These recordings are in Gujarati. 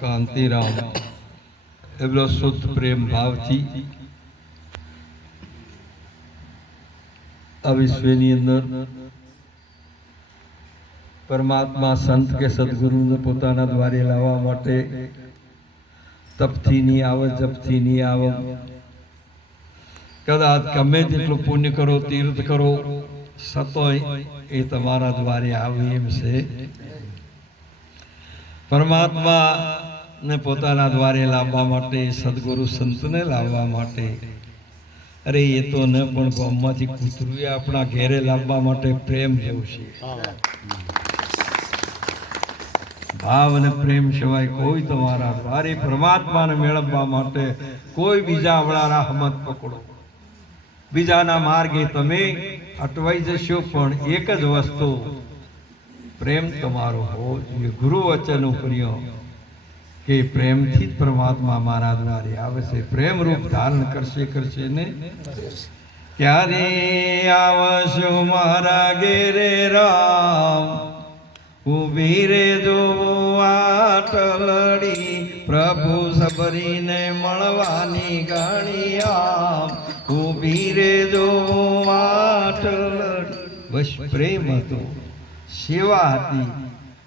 કાંતિરામ. એમનો શુદ્ધ પ્રેમ ભાવથી આ વિશ્વની અંદર પરમાત્મા સંત કે સદગુરુને પોતાના દ્વારે લાવવા માટે તપથી નહીં આવે, જપથી નહીં આવે. કદાચ ગમે તેટલું પુણ્ય કરો, તીર્થ કરો, સતોય એ તમારા દ્વારે આવે એમ છે. પરમાત્મા ને પોતાના દ્વારે લાવવા માટે, સદગુરુ સંતને લાવવા માટે. અરે, એ તો ન પણ ગામમાંથી કૂતરું આપણા ઘેરે લાવવા માટે પ્રેમ જેવું છે. ભાવ અને પ્રેમ સિવાય કોઈ તમારા દ્વારે પરમાત્માને મેળવવા માટે કોઈ બીજા આવડા રાહમત પકડો. બીજાના માર્ગે તમે અટવાઈ જશો, પણ એક જ વસ્તુ પ્રેમ તમારો હોવો જોઈએ ગુરુ વચન ઉપર્યો કે પ્રેમથી જ પરમાત્મા મારા દ્વારે આવે છે. પ્રેમ રૂપ ધારણ કરશે કરશે ને? ક્યારે આવશો મારા ઘેરે રામ? ઊભી રે જો આટલડી પ્રભુ સબરીને મળવાની ગાણી આમ. ઊભી રે જો આટલડી બસ પ્રેમ હતો. સેવા હતી.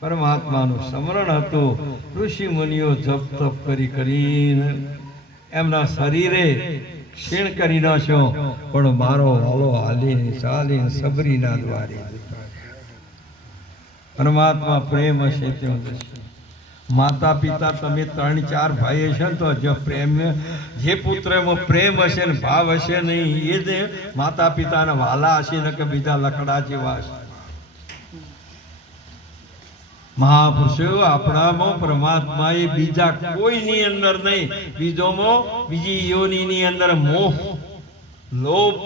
પરમાત્માનું સ્મરણ હતું. ઋષિ મુનિઓ જપ તપ કરી કરીને એમના શરીરે ક્ષીણ કરી નાખ્યો. પણ મારો વાલો હાલીને ચાલીને સબરીના દ્વારે પરમાત્મા પ્રેમ હશે જશે માતા પિતા તમે ત્રણ ચાર ભાઈ હશે ને તો જે પ્રેમ, જે પુત્રમાં પ્રેમ હશે ને ભાવ હશે નહીં, એ જ માતા પિતાના વાલા હશે ને કે બીજા લકડા જેવા હશે. મહાપુરુષો, આપણામાં પરમાત્મા એ બીજા કોઈની અંદર નહીં, બીજોમાં બીજી યોનિની અંદર મોહ, લોભ,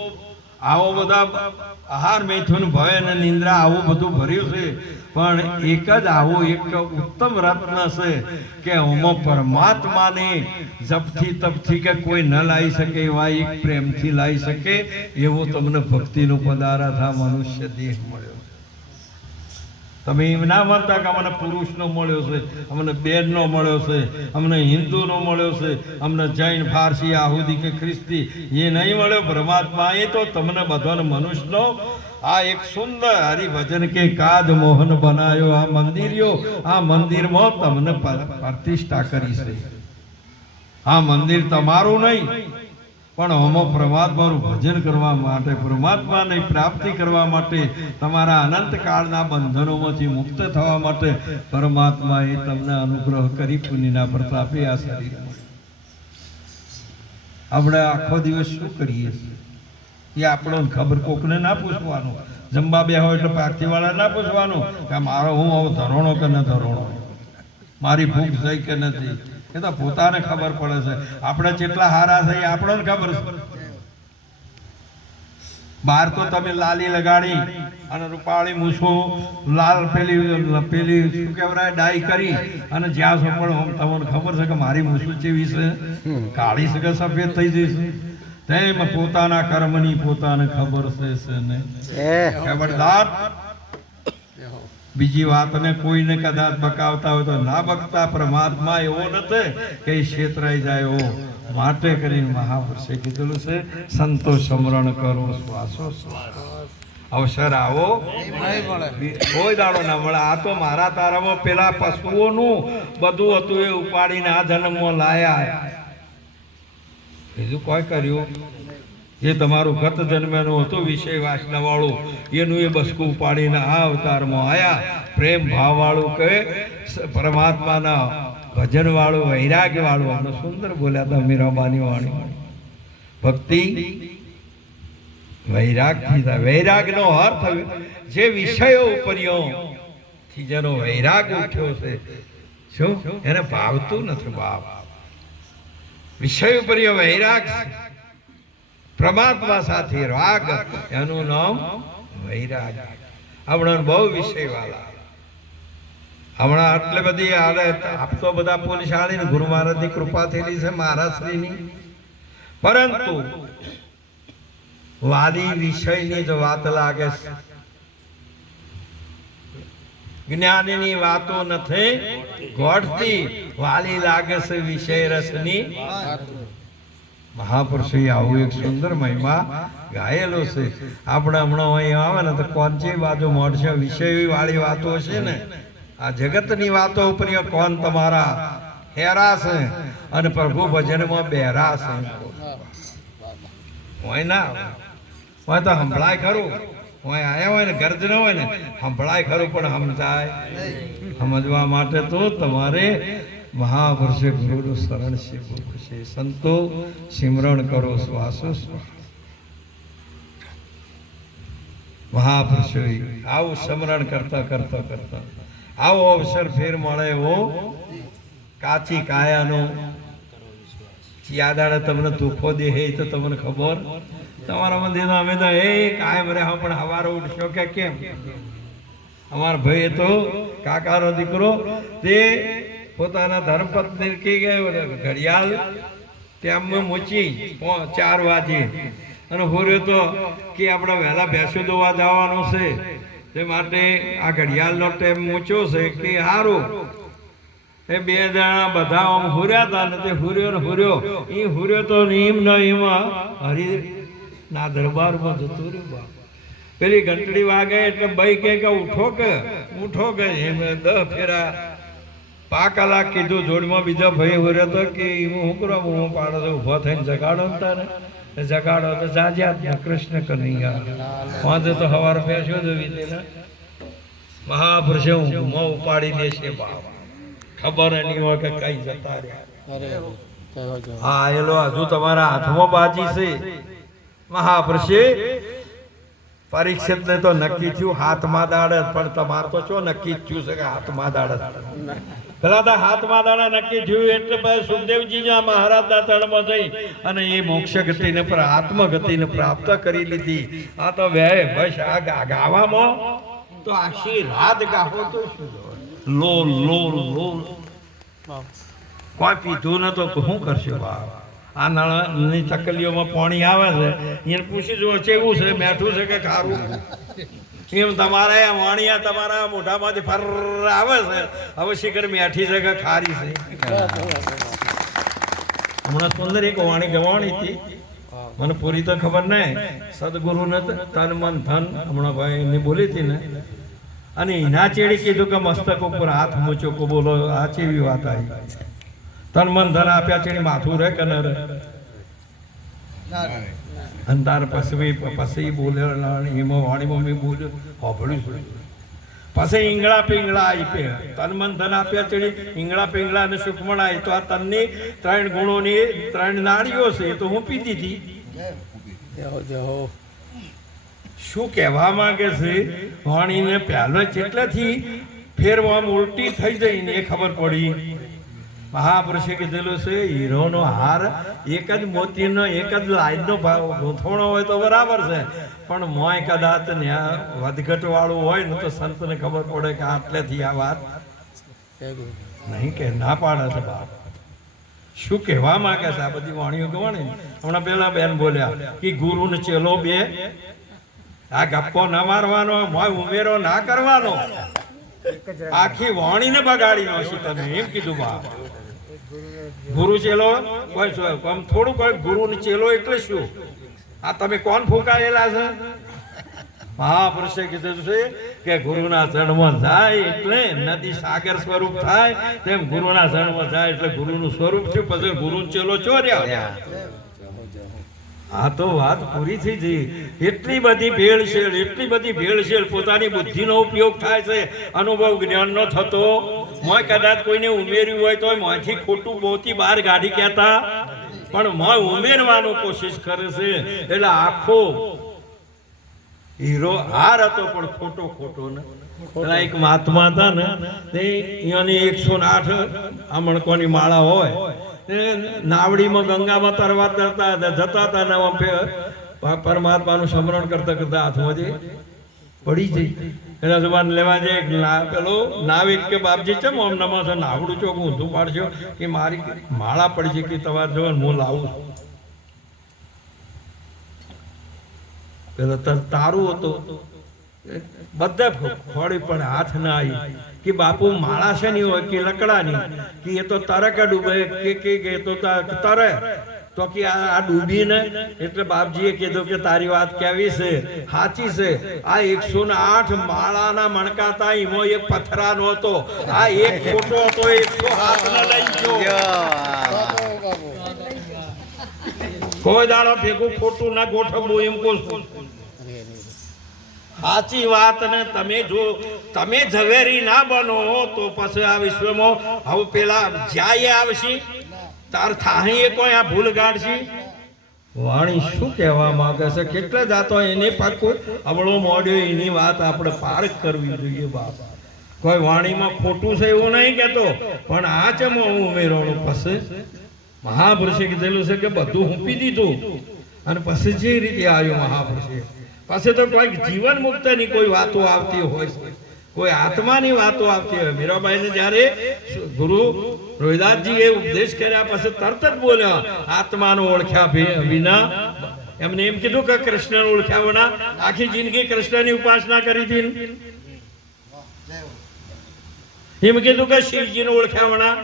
આવો બધા આહાર મૈથુન ભય અને નિંદ્રા આવું બધું ભર્યું છે. પણ એક જ આવું એક ઉત્તમ રત્ન છે કે હું પરમાત્માને જપથી તપથી કે કોઈ ન લાવી શકે એવા એક પ્રેમથી લાવી શકે, એવો તમને ભક્તિનો પદાર્થ આ મનુષ્ય દેહ મળ્યો. તમે એમ ના માનતા કે અમને પુરુષનો મળ્યો છે, અમને બેનનો મળ્યો છે, અમને હિન્દુનો મળ્યો છે, અમને જૈન, ફારસી આહુદી કે ખ્રિસ્તી, એ નહીં મળ્યો. પરમાત્મા એ તો તમને બધાને મનુષ્યનો આ એક સુંદર હરિભજન કે કાદ મોહન બનાયો. આ મંદિરો આ મંદિરમાં તમને પ્રતિષ્ઠા કરી છે. આ મંદિર તમારું નહીં. પણ હોમો પરમાત્માનું ભજન કરવા માટે, પરમાત્માની પ્રાપ્તિ કરવા માટે, તમારા અનંત કાળના બંધનોમાંથી મુક્ત થવા માટે પરમાત્માએ તમને અનુગ્રહ કરી પુણ્યના પ્રતાપે આ શરીર આપણે આખો દિવસ શું કરીએ છીએ? એ આપણો ખબર કોકને ના પૂછવાનું. જમવા બે હોય એટલે પાર્થીવાળા ના પૂછવાનું કે મારો હું આવો ધરોણો કે ન ધરોણો? મારી ભૂખ થઈ કે નથી? એ તો પોતાને ખબર પડે છે. આપણે જેટલા હારા છે એ આપણને ખબર છે. બહાર તો તમે લાલી લગાડી અને રૂપાળી મૂછો લાલ પેલી પેલી શું કહેવાય ડાઈ કરી અને જ્યાં છો પણ તમને ખબર છે કે મારી મૂછું ચેવી છે. કાળી છે કે સફેદ થઈ જશે તેમ પોતાના કર્મની પોતાને ખબર છે છે ને? ખબરદાર. બીજી વાતને કોઈને કદાચ બકાવતા હોય તો ના બકતા પરમાત્મા એવો નથી કે છેતરાઈ જાય એવો માટે કરીને મહાપુરુષે કીધેલું છે સંતો સ્મરણ કરો, શ્વાસ અવસર આવો. કોઈ દાડો ના મળે. આ તો મારા તારામાં પેલા પશુઓનું બધું હતું એ ઉપાડીને આ જન્મમાં લાયા. બીજું કોઈ કર્યું? જે તમારું ગત જન્મનું હતું, વિષય વાસનાવાળું એનું એ બસકું પાડીને આ અવતારમાં આવ્યા પ્રેમ ભાવવાળું કહે પરમાત્માના ભજનવાળું, વૈરાગ્યવાળું વૈરાગ્ય વાળું અને સુંદર બોલ્યા હતા મીરાબાની વાણી. ભક્તિ વૈરાગથી થાય. વૈરાગનો અર્થ જે વિષયો ઉપર્યો, થી જેનો વૈરાગ ઉઠ્યો છે, શું? એને ભાવતું નથી ભાવ વિષય ઉપર વૈરાગ. પરમાત્મા સાથે રાગ, એનું નામ વૈરાગ હમણાં બહુ વિષય વાળા હમણાં આટલે બધી આડે આપતો બધા પોલીસ આડીને ગુરુ મહારાજની કૃપા થયેલી છે મહારાજશ્રીની પરંતુ વાલી વિષયની જ વાત લાગે છે. જ્ઞાનની વાતો નથી, ગોઠતી, વાલી લાગે છે વિષય રસની મહાપુરુષે આવું એક સુંદર મહિમા ગાયેલો છે. આપણે હમણાં અહીં આવે ને તો કોણચી બાજુ મળશે વિષય વાળી વાતો છે ને. આ જગતની વાતો ઉપર કોણ તમારા? હેરા છે. અને પ્રભુ ભજનમાં બેરા છે. હોય ના હોય તો સંભળાય ખરું. હોય આયા હોય ને ગરજ ન હોય ને, સંભળાય ખરું, પણ સમજાય સમજવા માટે તો તમારે મહાપુરુષે ગુરુનું શરણ છે ગુરુ છે. સંતો, સિમરણ કરો, શ્વાસો શ્વાસ મહાપુરુષો આવું સ્મરણ કરતા કરતા કરતા આવો અવસર ફેર મળે એવો કાચી કાયાનો. યાદાડે તમને તોફો દે હે તો તમને ખબર? તમારા મંદિર અમે તો એ કાયમ રહે પણ હવારે ઉઠશો કે કેમ? અમારા ભાઈ તો કાકાનો દીકરો, તે પોતાના ધર્મપત્ની કહી ગયો ઘડિયાળ ત્યાં મૂચી ચાર વાગે. અને હોર્યો તો કે આપણે વહેલા ભેંસો દોવા જવાનું છે, તે માટે આ ઘડિયાળનો ટાઈમ મૂચ્યો છે કે સારું એ બે જણા બધા આમ હુર્યા હતા ને તે હુર્યો ને હુર્યો. એ હુર્યો તો નીમ ન એમાં હરી ના દરબારમાં જતું રહ્યું બાપ. પેલી ઘંટડી વાગે એટલે ભાઈ કે, ઉઠો કે ઉઠો કે. એમ દહ ફેરા પા કલાક કીધું જોડમાં બીજા ભાઈ હુર્યો તો કે હું શું કરો? હું પાડો તો ઊભો થઈને જગાડો ને તારે. જગાડો તો જાજ્યા કૃષ્ણ કનૈયા. વાંધો તો હવાર બેસ્યો તો ને મહાપુરુષે હું મોં ઉપાડી દેશે બાપ. ખબર નહીં હોય કે કઈ જતા રહ્યા. હા એલો હજુ તમારા હાથમાં બાજી છે. મહાપુરુષે પરીક્ષિત ને તો નક્કી થયું હાથમાં દાડે પણ તમારે તો છો નક્કી જ થયું છે કે હાથમાં દાડે પેલા તો હાથમાં દાડા નક્કી થયું એટલે પછી સુખદેવજી જ્યાં મહારાજના તળમાં જઈ અને એ મોક્ષ ગતિને પર આત્મગતિને પ્રાપ્ત કરી લીધી. આ તો વે બસ આ ગાવામાં તો આખી રાત ગાહો તો લો લો લોલ કોઈ પીધું ન તો શું કરશે બાપ? આ નળની ચકલીઓમાં પાણી આવે છે, એને પૂછી જુઓ કેવું છે? મેઠું છે કે ખારું? એમ તમારે આ વાણિયા તમારા મોઢામાંથી ફર આવે છે? હવે શીખર મેઠી છે કે ખારી છે? હમણાં સુંદર એક વાણી ગવાણી હતી. મને પૂરી તો ખબર નહીં સદગુરુને તન મન ધન, હમણાં ભાઈ એની બોલી હતી ને. અને એના ચેડી કીધું કે મસ્તક ઉપર હાથ મૂચો કો બોલો આ ચેવી વાત આવી? તન મન ધન આપ્યા છે માથું રહે કે ન રે? અને પસવી પછી બોલે હિમો વાણી વાણીમાં મેં બોલ્યો. હોભળ્યું પછી ઈંગળા પિંગળા આપે તન મન ધન આપ્યા છે ઈંગળા પિંગળા અને સુખમણ એ તો આ તનની ત્રણ ગુણોની ત્રણ નાળીઓ છે એ તો હું પી હતી શું કહેવા માંગે છે? વાણીને પહેલો એટલેથી ફેરવામાં ઉલટી થઈ જઈને એ ખબર પડી. મહાપુરુષે કીધેલું છે હીરોનો હાર એક જ મોતીનો એક જ લાઈનનો ભાવ ગૂંથવણો હોય તો બરાબર છે. પણ મોય કદાચ ન્યા વધઘટ વાળું હોય ને તો સંતને ખબર પડે કે આટલેથી આ વાત નહીં કે ના પાડે છે બાપ. શું કહેવા માંગે છે આ બધી વાણીઓ ગવાણી હમણાં પેલા બેન બોલ્યા કે ગુરુ ને ચેલો બે આ ગપ્પો ના મારવાનો મોય ઉમેરો ના કરવાનો. આખી વાણીને બગાડી નાખી તમે એમ કીધું બા ગુરુ ચેલો? આમ થોડું કોઈ ગુરુ ચેલો એટલે શું? આ તમે કોણ ફૂંકાયેલા છે? મહાપુરુષે કીધું છે કે ગુરુના ચરણમાં જાય એટલે નદી સાગર સ્વરૂપ થાય. તેમ ગુરુના ચરણમાં જાય એટલે ગુરુનું સ્વરૂપ થયું. પછી ગુરુ ચેલો ચોર્યા. આ તો વાત પૂરી થઈ જઈ એટલી બધી ભેળસેળ, એટલી બધી ભેળસેળ પોતાની બુદ્ધિનો ઉપયોગ થાય છે. અનુભવ જ્ઞાનનો થતો. મોય કદાચ કોઈને ઉમેર્યું હોય તો મોંથી ખોટું મોતી બહાર ગાડી કહેતા. પણ મોય ઉમેરવાનો કોશિશ કરે છે. એટલે આખો હીરો હાર હતો, પણ ખોટો ખોટો ને. એક મહાત્મા હતા ને, તે અહીંયાની એકસો આઠ આમણકોની માળા હોય. નાવડીમાં ગંગામાં તરવા તરતા જતા હતા ફે- પરમાત્માનું સ્મરણ કરતા કરતા હાથમાંથી પડી જઈ. એના જવાન લેવા જાય પેલો નાવિક કે બાપજી છે આમ નમા છે? નાવડું ચોક ઊંધું પાડશો? કે મારી માળા પડી છે કે તમારે જવાન હું લાવું છું. પેલો તારું હતું. બધે ખોડી પણ હાથ ના આવી કે બાપુ માળા છે નહીં હોય કે લકડાની કે એ તો તરે કે ડૂબે? કે કે કે તો તરે. તો કે આ ડૂબીને એટલે બાપજીએ કીધું કે તારી વાત કેવી છે? સાચી છે. આ એકસો ને આઠ માળાના મણકાતા એમાં એક પથરા હતો. આ એક ખોટો હતો એકસો હાથ ને લઈ ગયો. કોઈ દાડો ભેગું ખોટું ના ગોઠવવું એમ કહું સાચી વાત ને તમે જો તમે ઝવેરી ના બનો તો પછી આ વિશ્વમાં હવે પેલા જાય આવશે, તાર થાહી કોઈ આ ભૂલ કાઢશે વાણી શું કહેવા માંગે છે? કેટલા જાતો એને પાકું અવળો મોડ્યો એની વાત આપણે પાર કરવી જોઈએ બાપા. કોઈ વાણીમાં ખોટું છે એવું નહીં કહેતો, પણ આ ચમો હું ઉમેરવાનું પછી મહાપુરુષે કીધેલું છે કે બધું હૂંપી દીધું. અને પછી જે રીતે આવ્યો મહાપુરુષે? પછી તો કોઈ જીવન મુક્તની કોઈ વાતો આવતી હોય કોઈ આત્માની વાતો આવતી હોય. મીરાબાઈને જ્યારે ગુરુ રોહિદાસજી એ ઉપદેશ કર્યા પછી તરત જ બોલ્યા આત્માનો ઓળખ્યા વિના. એમને એમ કીધું કે કૃષ્ણ ઓળખ્યા વિના આખી જિંદગી કૃષ્ણની ઉપાસના કરી હતી એમ કીધું કે શિવજીને ઓળખ્યા વિના.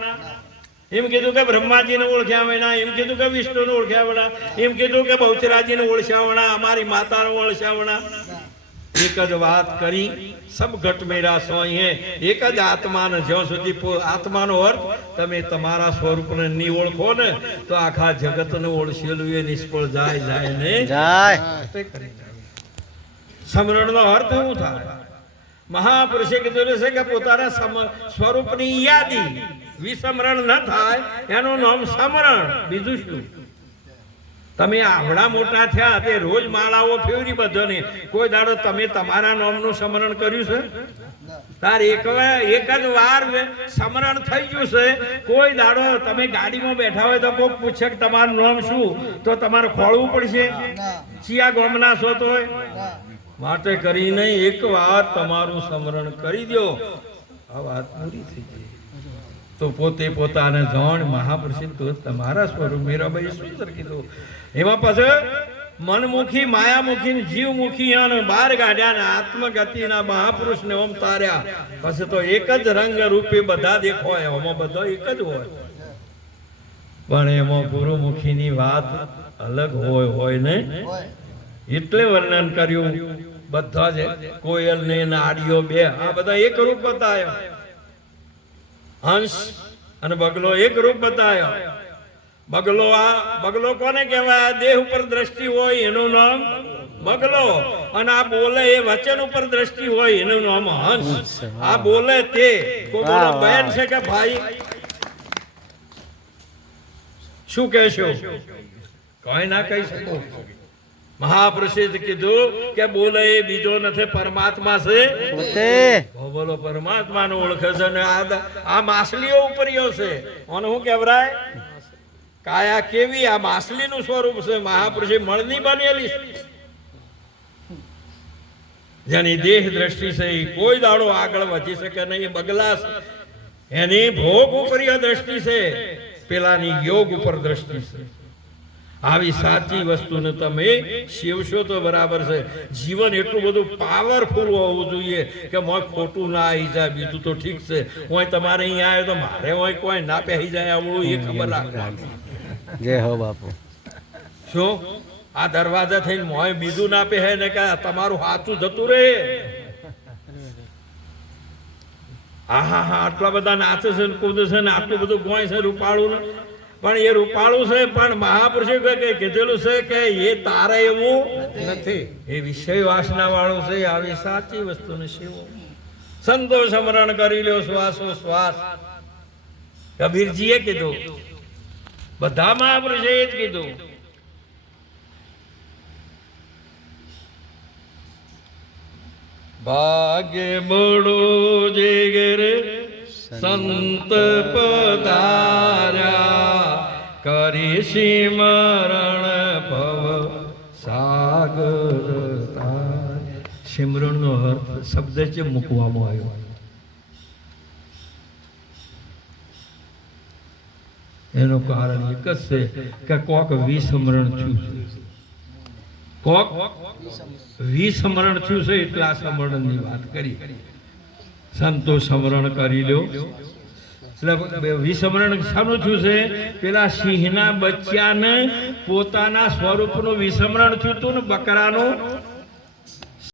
એમ કીધું કે બ્રહ્માજીને ઓળખ્યા વણા એમ કીધું કે વિષ્ણુને ઓળખ્યા વણા એમ કીધું કે બહુચરાજીને ઓળખ્યા વિના અમારી માતાને ઓળખ્યા વિના એક જ વાત કરી સબ ઘટ મેરા સોઈએ એક જ આત્માને જ્યાં સુધી આત્માનો અર્થ તમે તમારા સ્વરૂપને નહીં ઓળખો ને તો આખા જગતને ઓળખેલું એ નિષ્ફળ જાય જાય ને. જાય. સમરણનો અર્થ શું થાય? મહાપુરુષે કીધું છે કે પોતાના સમ- સ્વરૂપની યાદી વિસ્મરણ ન થાય, એનું નામ સમરણ. બીજું શું? તમે આવડા મોટા થયા તે રોજ માળાઓ ફેવરી બધાને. કોઈ દાડો તમે તમારા નામનું સ્મરણ કર્યું છે? તાર એક એક જ વાર સ્મરણ થઈ ગયું છે. કોઈ દાડો તમે ગાડીમાં બેઠા હોય તો કોઈ પૂછે કે તમારું નામ શું? તો તમારે ખોળવું પડશે. ચિયા ગોમના છો તોય? માટે કરીને એક વાર તમારું સ્મરણ કરી દો આ વાત પૂરી થઈ ગઈ. તો પોતે પોતાને જણ મહાપ્રસિદ્ધ તમારા સ્વરૂપ મીરાબાઈ સુંદર કીધું. એમાં પાછળ મનમુખી, માયામુખી જીવમુખી અને બાર કાઢ્યા ને આત્મગતિના મહાપુરુષને ઓમ તાર્યા. પછી તો એક જ રંગ રૂપે બધા દેખાય ઓમાં બધા એક જ હોય. પણ એમાં ગુરુમુખીની વાત અલગ હોય હોય ને? એટલે વર્ણન કર્યું. બધા જ કોયલ ને નાડીઓ બે, આ બધા એક રૂપ બતાવ્યા હંસ અને બગલો એક રૂપ બતાવ્યો બગલો આ બગલો કોને કહેવાય? આ દેહ ઉપર દ્રષ્ટિ હોય એનું નામ બગલો. અને આ બોલે એ વચન ઉપર દ્રષ્ટિ હોય એનું નામ હંસ. આ બોલે તે. કોઈ બોલો બેન છે કે ભાઈ? શું કહેશો. કઈ ના કહી શકો. મહાપુરુષે કીધું કે બોલે એ બીજો નથી પરમાત્મા છે. બોલો પરમાત્મા નું ઓળખે છે ને આ માછલીઓ ઉપરીઓ છે. અને શું કેવરાય કાયા કેવી આ માછલીનું સ્વરૂપ છે? મહાપુરુષે મળની બનેલી જેની દેહ દ્રષ્ટિ છે એ કોઈ દાડો આગળ વધી શકે નહીં એ બગલા એની ભોગ ઉપરીય દ્રષ્ટિ છે. પેલાની યોગ ઉપર દ્રષ્ટિ છે. આવી સાચી વસ્તુને તમે શિવશો તો બરાબર છે. જીવન એટલું બધું પાવરફુલ હોવું જોઈએ કે મોય ખોટું ના આવી જાય બીજું તો ઠીક છે. હોય તમારે અહીંયા આવ્યો તો મારે હોય કોઈ ના પહેરી જાય આવડું એ ખબર રાખવાની જય હો બાપુ. શું આ દરવાજા થઈને મોય બીજું ના પહેરે ને કે તમારું સાચું જતું રહે. હા હા હા આટલા બધા નાચે છે ને કૂદે છે ને આટલું બધું ગોય છે રૂપાળું ને? પણ એ રૂપાળું છે, પણ મહાપુરુષે કે, કીધેલું છે કે એ તારે એવું નથી. એ વિષય વાસના વાળું છે, આવી સાચી વસ્તુને સેવો. સંતો સ્મરણ કરી લ્યો, શ્વાસો શ્વાસ. કબીરજીએ કીધું. બધા મહાપુરુષે જ કીધું. ભાગ્ય બડો જે સંત પધાર્યા. કરી સિમરણ ભવ સાગર તાર. સિમરણનો અર્થ શબ્દ છે મૂકવામાં આવ્યો. એનું કારણ એક જ છે કે કોક વિસ્મરણ થયું છે. કોક વિસ્મરણ થયું છે એટલે આ સમરણની વાત કરી. સંતો સમરણ કરી લ્યો. વિસ્મરણ શાનું થયું છે. પેલા સિંહના બચ્ચાને પોતાના સ્વરૂપનું વિસ્મરણ થયું હતું ને બકરાનું.